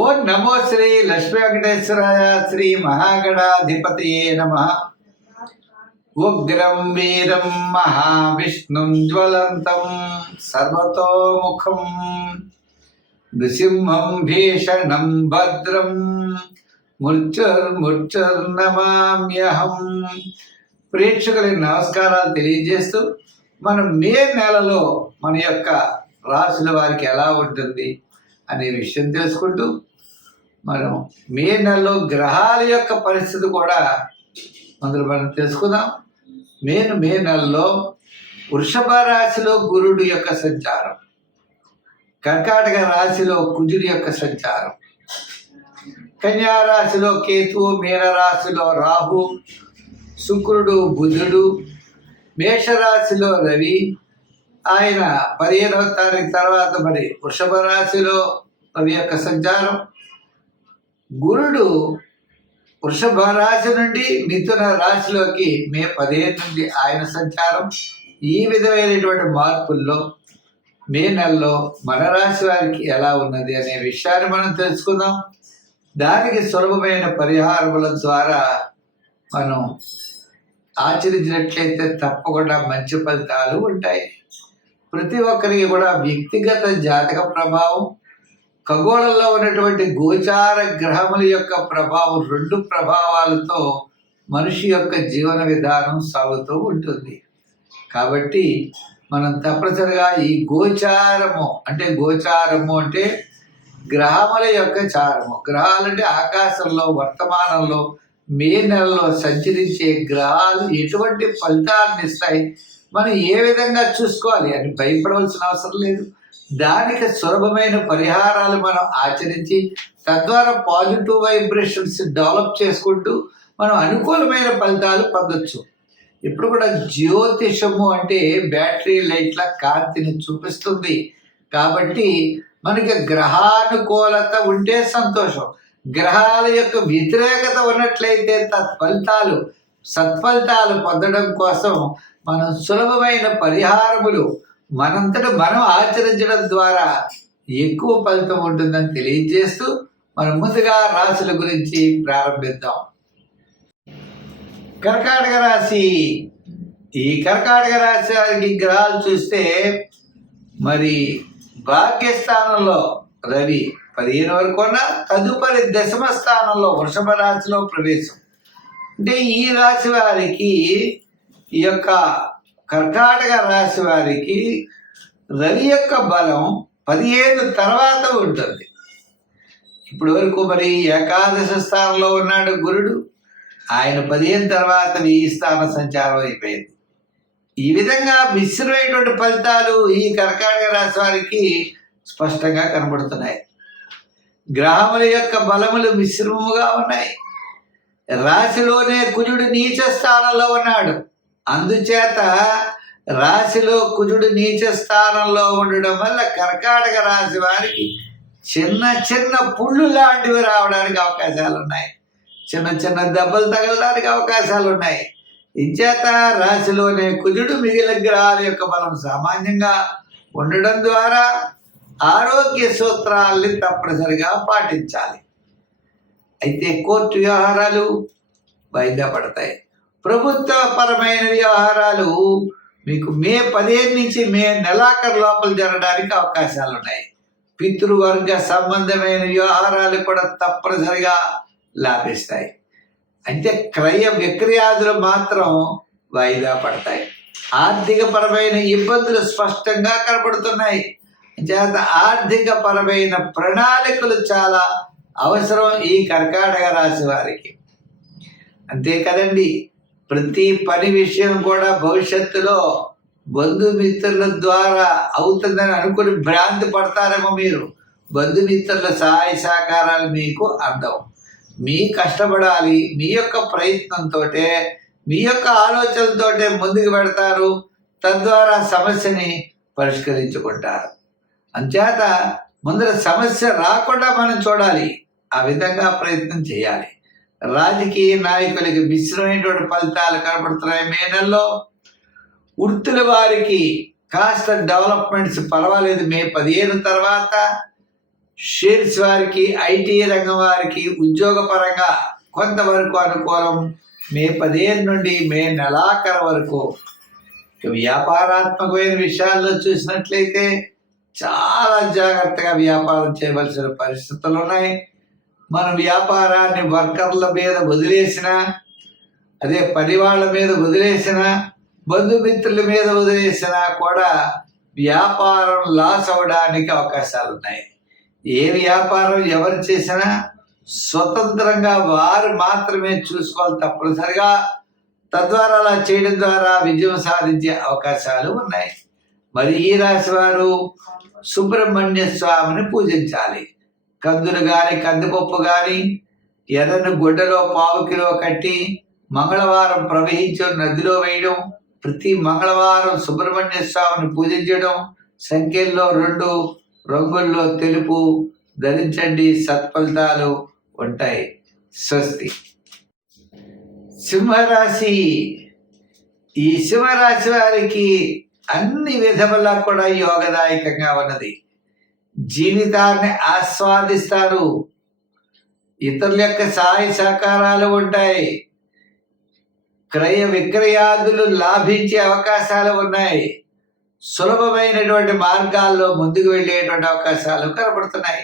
ఓం నమో శ్రీ లక్ష్మీ వెంకటేశ్వరాయ శ్రీ మహాగణాధిపతయే నమః. ఉగ్రం వీరం మహావిష్ణుం జ్వలంతం సర్వతోముఖం నృసింహం భీషణం భద్రం మృత్యుర్నమామ్యహం. ప్రేక్షకులకి నమస్కారాలు తెలియజేస్తూ మనం మే నెలలో మన యొక్క రాశుల వారికి ఎలా ఉంటుంది అనే విషయం తెలుసుకుంటూ మనం మే నెలలో గ్రహాల యొక్క పరిస్థితి కూడా మనం తెలుసుకుందాం. మే నెలలో వృషభ రాశిలో గురుడు యొక్క సంచారం, కర్కాటక రాశిలో కుజుడి యొక్క సంచారం, కన్యా రాశిలో కేతువు, మీన రాశిలో రాహు, శుక్రుడు, బుధుడు, మేషరాశిలో రవి, ఆయన 15వ తారీఖు తర్వాత మరి వృషభ రాశిలో రవి యొక్క సంచారం, గురుడు వృషభ రాశి నుండి మిథున రాశిలోకి మే 15 నుండి ఆయన సంచారం. ఈ విధమైనటువంటి మార్పుల్లో మే నెలలో మన రాశి వారికి ఎలా ఉన్నది అనే విషయాన్ని మనం తెలుసుకుందాం. దానికి సులభమైన పరిహారముల ద్వారా మనం ఆచరించినట్లయితే తప్పకుండా మంచి ఫలితాలు ఉంటాయి. ప్రతి ఒక్కరికి కూడా వ్యక్తిగత జాతక ప్రభావం, ఖగోళంలో ఉన్నటువంటి గోచార గ్రహముల యొక్క ప్రభావం, 2 ప్రభావాలతో మనిషి యొక్క జీవన విధానం సాగుతూ ఉంటుంది. కాబట్టి మనం తప్పనిసరిగా ఈ గోచారము అంటే గ్రహముల యొక్క చారము. గ్రహాలంటే ఆకాశంలో వర్తమానంలో మే నెలలో సంచరించే గ్రహాలు ఎటువంటి ఫలితాలను ఇస్తాయి, మనం ఏ విధంగా చూసుకోవాలి అని భయపడవలసిన అవసరం లేదు. దానికి సులభమైన పరిహారాలు మనం ఆచరించి తద్వారా పాజిటివ్ వైబ్రేషన్స్ డెవలప్ చేసుకుంటూ మనం అనుకూలమైన ఫలితాలు పొందొచ్చు. ఇప్పుడు కూడా జ్యోతిషము అంటే బ్యాటరీ లైట్ల కాంతిని చూపిస్తుంది. కాబట్టి మనకి గ్రహానుకూలత ఉంటే సంతోషం, గ్రహాల యొక్క వ్యతిరేకత ఉన్నట్లయితే సత్ఫలితాలు పొందడం కోసం మనం సులభమైన పరిహారములు మనంతట మనం ఆచరించడం ద్వారా ఎక్కువ ఫలితం ఉంటుందని తెలియజేస్తూ మనం ముందుగా రాశుల గురించి ప్రారంభిద్దాం. కర్కాటక రాశి. ఈ కర్కాటక రాశి వారికి గ్రహాలు చూస్తే మరి భాగ్యస్థానంలో రవి 15 వరకు ఉన్న తదుపరి 10వ స్థానంలో వృషభ రాశిలో ప్రవేశం. అంటే ఈ రాశి వారికి, ఈ యొక్క కర్కాటక రాశి వారికి రవి యొక్క బలం 15 తర్వాత ఉంటుంది. ఇప్పటి వరకు మరి ఏకాదశ స్థానంలో ఉన్నాడు గురుడు, ఆయన 15 తర్వాత ఈ స్థాన సంచారం అయిపోయింది. ఈ విధంగా మిశ్రమైనటువంటి ఫలితాలు ఈ కర్కాటక రాశి వారికి స్పష్టంగా కనబడుతున్నాయి. గ్రహముల యొక్క బలములు మిశ్రమముగా ఉన్నాయి. రాశిలోనే కుజుడు నీచ స్థానంలో ఉన్నాడు. అందుచేత రాశిలో కుజుడు నీచ స్థానంలో ఉండడం వల్ల కర్కాటక రాశి వారికి చిన్న చిన్న పుళ్ళు లాంటివి రావడానికి అవకాశాలు ఉన్నాయి, చిన్న చిన్న దెబ్బలు తగలడానికి అవకాశాలు ఉన్నాయి. ఇంచేత రాశిలోనే కుజుడు మిగిలిన గ్రహాల యొక్క బలం సామాన్యంగా ఉండడం ద్వారా ఆరోగ్య సూత్రాల్ని తప్పనిసరిగా పాటించాలి. అయితే కోర్టు వ్యవహారాలు వాయిదా పడతాయి. ప్రభుత్వ పరమైన వ్యవహారాలు మీకు మే 15 నుంచి మే నెలాఖరు లోపల జరగడానికి అవకాశాలు ఉన్నాయి. పితృవర్గ సంబంధమైన వ్యవహారాలు కూడా తప్పనిసరిగా లాభిస్తాయి. అయితే క్రయ విక్రయాదులు మాత్రం వాయిదా పడతాయి. ఆర్థిక పరమైన ఇబ్బందులు స్పష్టంగా కనబడుతున్నాయి. చేత ఆర్థిక పరమైన ప్రణాళికలు చాలా అవసరం ఈ కర్కాటక రాశి వారికి. అంతే కదండి, ప్రతి పని విషయం కూడా భవిష్యత్తులో బంధుమిత్రుల ద్వారా అవుతుందని అనుకుని భ్రాంతి పడతారేమో. మీరు బంధుమిత్రుల సహాయ సహకారాలు మీకు అందవు. మీ కష్టపడాలి, మీ యొక్క ప్రయత్నంతో, మీ యొక్క ఆలోచనలతో ముందుకు పెడతారు. తద్వారా సమస్యని పరిష్కరించుకుంటారు. అంచేత ముందర సమస్య రాకుండా మనం చూడాలి, ఆ విధంగా ప్రయత్నం చేయాలి. రాజకీయ నాయకులకి మిశ్రమైనటువంటి ఫలితాలు కనబడుతున్నాయి మే నెలలో. వృత్తుల వారికి కాస్త డెవలప్మెంట్స్ పర్వాలేదు మే 15 తర్వాత. షేర్స్ వారికి, ఐటీ రంగం వారికి ఉద్యోగపరంగా కొంతవరకు అనుకూలం. మే 15 నుండి మే నెలాఖరు వరకు. వ్యాపారాత్మకమైన విషయాల్లో చూసినట్లయితే చాలా జాగ్రత్తగా వ్యాపారం చేయవలసిన పరిస్థితులు ఉన్నాయి. మన వ్యాపారాన్ని వర్కర్ల మీద వదిలేసిన, అదే పని వాళ్ళ మీద వదిలేసిన, బంధుమిత్రుల మీద వదిలేసినా కూడా వ్యాపారం లాస్ అవ్వడానికి అవకాశాలు ఉన్నాయి. ఏ వ్యాపారం ఎవరు చేసినా స్వతంత్రంగా వారు మాత్రమే చూసుకోవాలి తప్పనిసరిగా. తద్వారా అలా చేయడం ద్వారా విజయం సాధించే అవకాశాలు ఉన్నాయి. మరి ఈ రాశి వారు సుబ్రహ్మణ్య స్వామిని పూజించాలి. కందులు కానీ, కందిపప్పు కానీ ఎర్రని గుడ్డలో 1/4 కిలో కట్టి మంగళవారం ప్రవహించే నదిలో వేయడం, ప్రతి మంగళవారం సుబ్రహ్మణ్య స్వామిని పూజించడం, సంఖ్యల్లో 2, రంగుల్లో తెలుపు ధరించండి, సత్ఫలితాలు ఉంటాయి. స్వస్తి. సింహరాశి. ఈ సింహరాశి వారికి అన్ని విధములా కూడా యోగదాయకంగా ఉన్నది. జీవితాన్ని ఆస్వాదిస్తారు. ఇతరుల యొక్క సహాయ సహకారాలు ఉంటాయి. క్రయ విక్రయాదులు లాభించే అవకాశాలు ఉన్నాయి. సులభమైనటువంటి మార్గాల్లో ముందుకు వెళ్ళేటువంటి అవకాశాలు కనబడుతున్నాయి.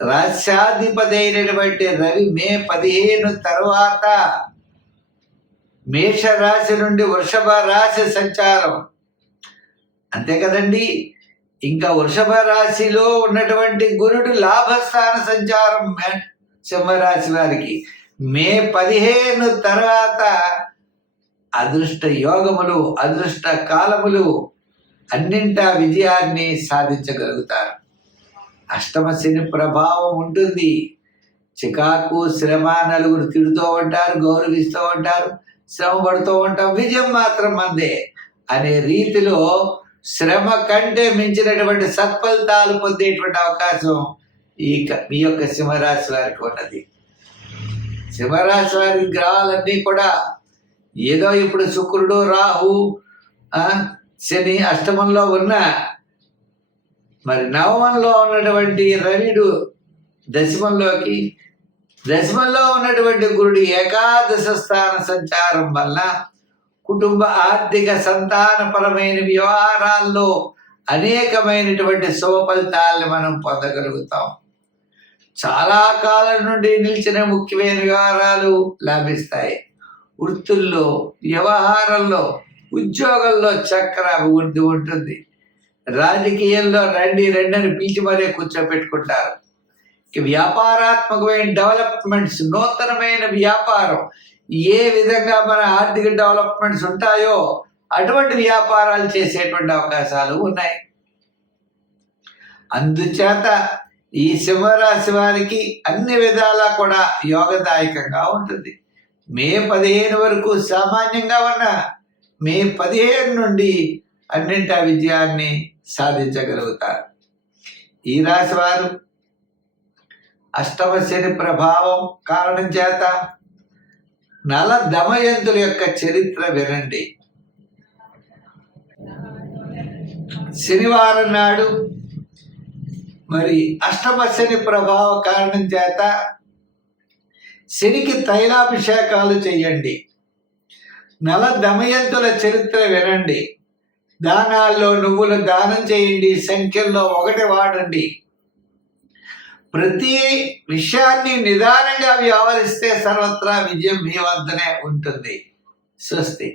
రాశ్యాధిపతి అయినటువంటి రవి మే 15 తర్వాత మేషరాశి నుండి వృషభ రాశి సంచారం. అంతే కదండి. ఇంకా వృషభ రాశిలో ఉన్నటువంటి గురుడు లాభస్థాన సంచారం సింహరాశి వారికి. మే 15 తర్వాత అదృష్ట యోగములు, అదృష్ట కాలములు అన్నింటా విజయాన్ని సాధించగలుగుతారు. అష్టమ శని ప్రభావం ఉంటుంది. చికాకు, శ్రమ, నలుగురు తిడుతూ ఉంటారు, గౌరవిస్తూ ఉంటారు, శ్రమ పడుతూ ఉంటాం, విజయం మాత్రం మందే అనే రీతిలో శ్రమ కంటే మించినటువంటి సత్ఫలితాలు పొందేటువంటి అవకాశం మీ యొక్క సింహరాశి వారికి ఉన్నది. సింహరాశి వారి గ్రహాలన్నీ కూడా ఏదో ఇప్పుడు శుక్రుడు, రాహు, శని అష్టమంలో ఉన్న, మరి నవమంలో ఉన్నటువంటి రవిడు దశమంలోకి, దశమంలో ఉన్నటువంటి గురుడు ఏకాదశ స్థాన సంచారం వల్ల కుటుంబ, ఆర్థిక, సంతానపరమైన వ్యవహారాల్లో అనేకమైనటువంటి శుభ ఫలితాలను మనం పొందగలుగుతాం. చాలా కాలం నుండి నిలిచిన ముఖ్యమైన వ్యవహారాలు లాభిస్తాయి. వృత్తుల్లో, వ్యవహారంలో, ఉద్యోగంలో చక్కర అభివృద్ధి ఉంటుంది. రాజకీయంలో రండి అని పిలిచి మరీ కూర్చోపెట్టుకుంటారు. వ్యాపారాత్మకమైన డెవలప్మెంట్స్, నూతనమైన వ్యాపారం, ఏ విధంగా మన ఆర్థిక డెవలప్మెంట్స్ ఉంటాయో అటువంటి వ్యాపారాలు చేసేటువంటి అవకాశాలు ఉన్నాయి. అందుచేత ఈ సింహరాశి వారికి అన్ని విధాలా కూడా యోగదాయకంగా ఉంటుంది. మే 15 వరకు సామాన్యంగా ఉన్న మే 15 నుండి అన్నింటి విజయాన్ని సాధించగలుగుతారు. ఈ రాశి వారు అష్టమ శని ప్రభావం కారణం చేత నల దమయంతుల యొక్క చరిత్ర వినండి. శనివారం నాడు మరి అష్టమ శని ప్రభావ కారణం చేత శనికి తైలాభిషేకాలు చేయండి. నల దమయంతుల చరిత్ర వినండి. దానాల్లో నువ్వులు దానం చేయండి. సంఖ్యల్లో 1 వాడండి. ప్రతి విషయాన్ని నిదానంగా వ్యవహరిస్తే సర్వత్రా విజయం మీ వద్దనే ఉంటుంది. స్వస్తి.